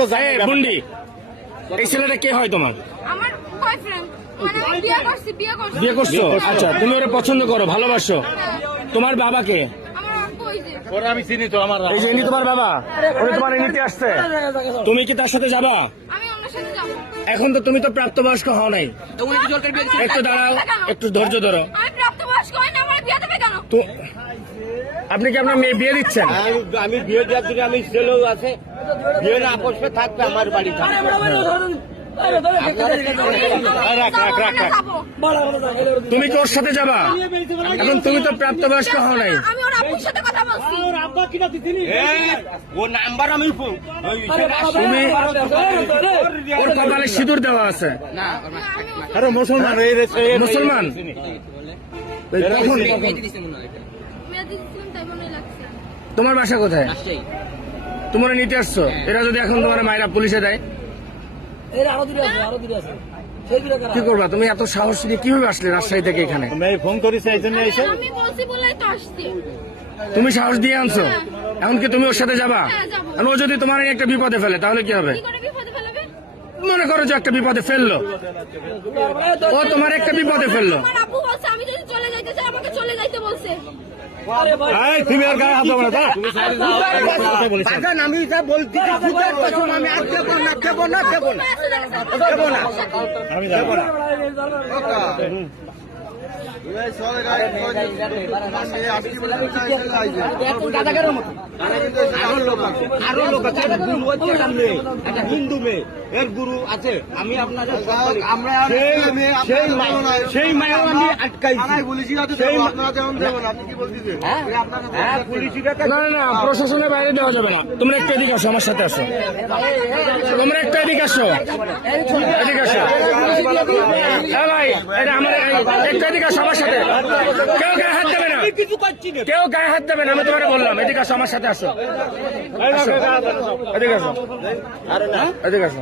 তো যায় বুন্ডি, এই ছেলেটা কে হয় তোমার? আমার বয়ফ্রেন্ড, মানে আমি বিয়ে করছি। আচ্ছা, তুমি ওরা পছন্দ করো, ভালোবাসো। তোমার বাবাকে? আমার আব্বু ওই যে। ওরা আমি চিনি তো, আমার এই যে ইনি তোমার বাবা, উনি তোমার নিতে আসছে। তুমি কি তার সাথে যাবা? আমি ওনার সাথে যাব। এখন তো তুমি তো প্রাপ্তবয়স্ক হও নাই। একটু দাঁড়াও, একটু ধৈর্য ধরো। আমি প্রাপ্তবয়স্ক হই না, আমার বিয়ে দেবে কেন? তো আপনি কি আপনার মেয়ে বিয়ে দিচ্ছেন? আমি বিয়ে দেওয়ার জন্য আমি ছেলেও আছে, বিয়ে না বসবে থাকবে আমার বাড়ি থাকবে। তুমি কি ওর সাথে যাবা? এখন তুমি তো প্রাপ্তবয়স্ক হও নাই। আমি ওর আব্বুর সাথে কথা বলছি। ও নাম্বার আমি তুমি ওর কপালে সিঁদুর দেওয়া আছে। আরে মুসলমান মুসলমান? কখন? মেয়ে দিয়েছিলাম তাই মনে লাগছে। তোমার বাসা কোথায়? তোমরা নিতে আসছো? এরা যদি এখন তোমার মায়েরা পুলিশে দেয় কি করবা? তুমি এত সাহস নিয়ে কিভাবে আসলে রাজশাহী থেকে এখানে? মেয়ে ফোন করেছে এই জন্য এসে আমি বলছি বলেই তো আসছি। তুমি সাহস দিয়ে আনছো, এখন কি তুমি ওর সাথে যাবা? হ্যাঁ, যাবো। আর ও যদি তোমার একটা বিপদে ফেলে তাহলে কি হবে? কি করে বিপদে ফেলবে? মনে করো যে একটা বিপদে ফেললো, ও তোমার একটা বিপদে ফেললো। আমার আব্বু বলছে আমি যদি চলে যাইতে চাই আমাকে চলে যাইতে বলছে। তুমি আর গায়ে হাত দেবো না, আমি যা বলছি আমি আর দেবো না দেবো না দেবো না দেবো না আমি দেবো না। আরো লোক আছে, একটা গুরু আছে, একটা হিন্দু মেয়ে, এর গুরু আছে। আমি আপনাদের সেই মায়ের আমি আটকাইছি। না না, প্রশাসনের বাইরে দেওয়া যাবে না। তোমরা একটু এদিকে আসো, আমার সাথে আসো। তোমরা একটু এদিকে আসো, এদিকে আসো। হ্যাঁ ভাই, এটা আমার একটু এদিকে আসো আমার সাথে। কেউ গায়ে হাত দেবে না, কেউ গায়ে হাত দেবে না, আমি তোমাকে বললাম। এদিকে আসো, আমার সাথে আসো। এদিকে আসো, এদিকে আসো।